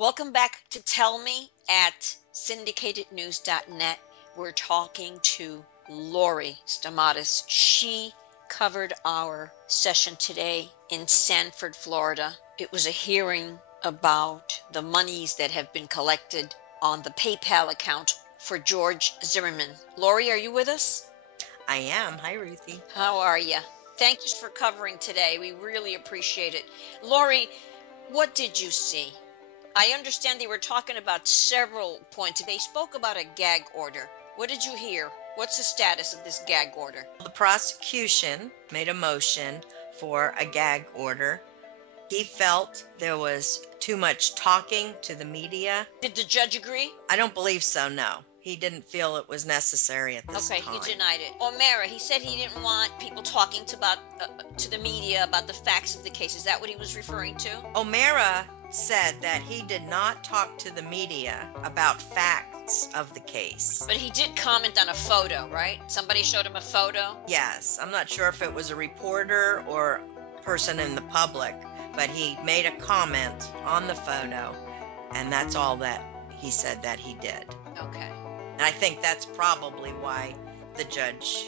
Welcome back to Tell Me at syndicatednews.net. We're talking to Lori Stamatis. She covered our session today in Sanford, Florida. It was a hearing about the monies that have been collected on the PayPal account for George Zimmerman. Lori, are you with us? I am. Hi, Ruthie. How are you? Thank you for covering today. We really appreciate it. Lori, what did you see? I understand they were talking about several points. They spoke about a gag order. What did you hear? What's the status of this gag order? The prosecution made a motion for a gag order. He felt there was too much talking to the media. Did the judge agree? I don't believe so, no. He didn't feel it was necessary at this time. Okay, he denied it. O'Mara, he said he didn't want people talking to the media about the facts of the case. Is that what he was referring to? O'Mara said that he did not talk to the media about facts of the case. But he did comment on a photo, right? Somebody showed him a photo? Yes, I'm not sure if it was a reporter or a person in the public, but he made a comment on the photo, and that's all that he said that he did. Okay. And I think that's probably why the judge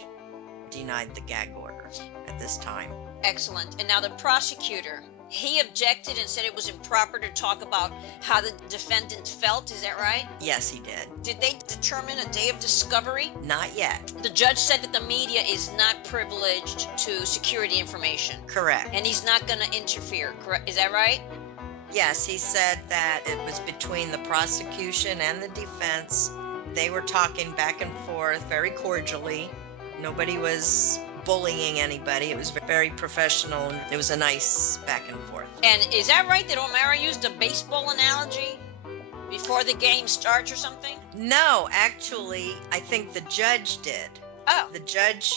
denied the gag order at this time. Excellent. And now the prosecutor, he objected and said it was improper to talk about how the defendant felt. Is that right? Yes, he did. Did they determine a day of discovery? Not yet. The judge said that the media is not privileged to security information. Correct. And he's not going to interfere, correct? Is that right? Yes, he said that it was between the prosecution and the defense. They were talking back and forth very cordially. Nobody was bullying anybody. It was very professional, and it was a nice back and forth. And is that right that O'Mara used a baseball analogy before the game starts or something? No, actually, I think the judge did. Oh. The judge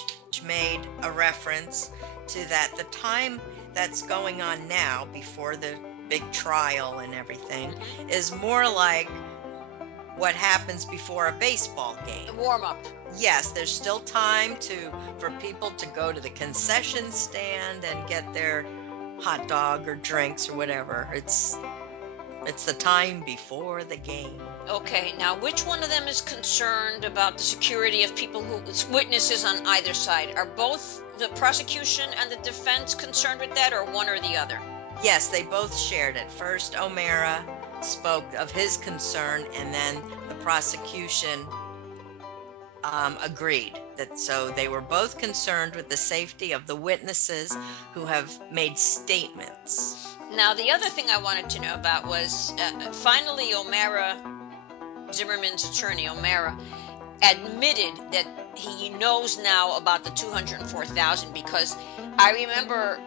made a reference to that. The time that's going on now, before the big trial and everything, is more like what happens before a baseball game. The warm-up. Yes, there's still time for people to go to the concession stand and get their hot dog or drinks or whatever. It's the time before the game. Okay, now which one of them is concerned about the security of people witnesses on either side? Are both the prosecution and the defense concerned with that, or one or the other? Yes, they both shared it. First, O'Mara spoke of his concern, and then the prosecution agreed that, so they were both concerned with the safety of the witnesses who have made statements. Now, the other thing I wanted to know about was finally O'Mara, Zimmerman's attorney, O'Mara, admitted that he knows now about the $204,000, because I remember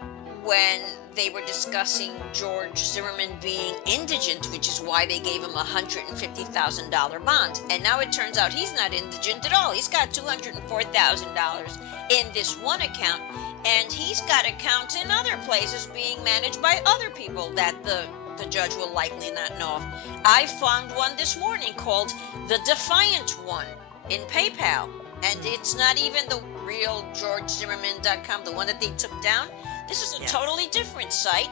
when they were discussing George Zimmerman being indigent, which is why they gave him a $150,000 bond. And now it turns out he's not indigent at all. He's got $204,000 in this one account, and he's got accounts in other places being managed by other people that the judge will likely not know of. I found one this morning called the Defiant One in PayPal, and it's not even the real GeorgeZimmerman.com, the one that they took down. This is a totally different site,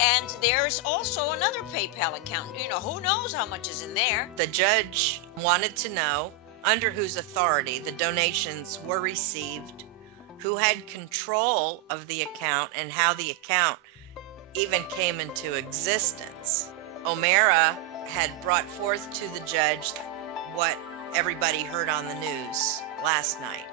and there's also another PayPal account. You know, who knows how much is in there? The judge wanted to know under whose authority the donations were received, who had control of the account, and how the account even came into existence. O'Mara had brought forth to the judge what everybody heard on the news last night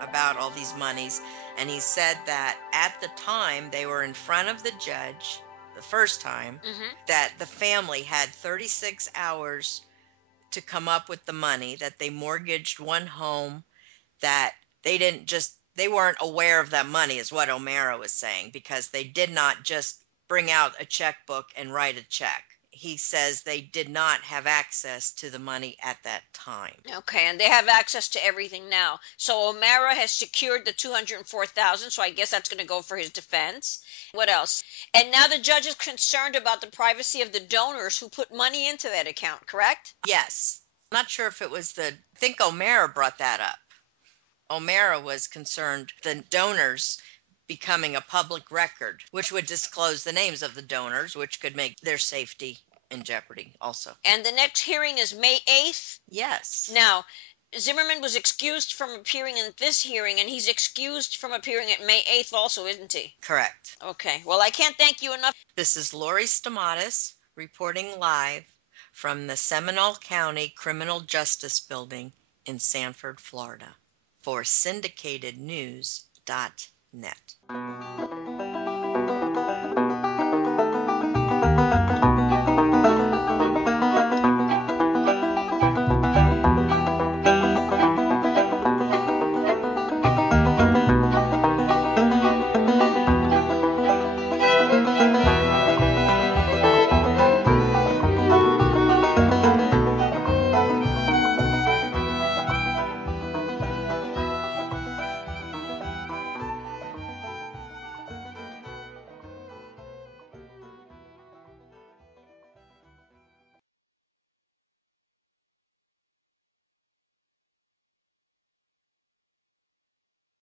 about all these monies, and he said that at the time they were in front of the judge, the first time, that the family had 36 hours to come up with the money, that they mortgaged one home, that they weren't aware of that money, is what O'Mara was saying, because they did not just bring out a checkbook and write a check. He says they did not have access to the money at that time. Okay, and they have access to everything now. So O'Mara has secured the $204,000, so I guess that's going to go for his defense. What else? And now the judge is concerned about the privacy of the donors who put money into that account, correct? Yes. I'm not sure if it was I think O'Mara brought that up. O'Mara was concerned the donors becoming a public record, which would disclose the names of the donors, which could make their safety in jeopardy also. And the next hearing is May 8th? Yes. Now, Zimmerman was excused from appearing in this hearing, and he's excused from appearing at May 8th also, isn't he? Correct. Okay. Well, I can't thank you enough. This is Lori Stamatis reporting live from the Seminole County Criminal Justice Building in Sanford, Florida for syndicatednews.net.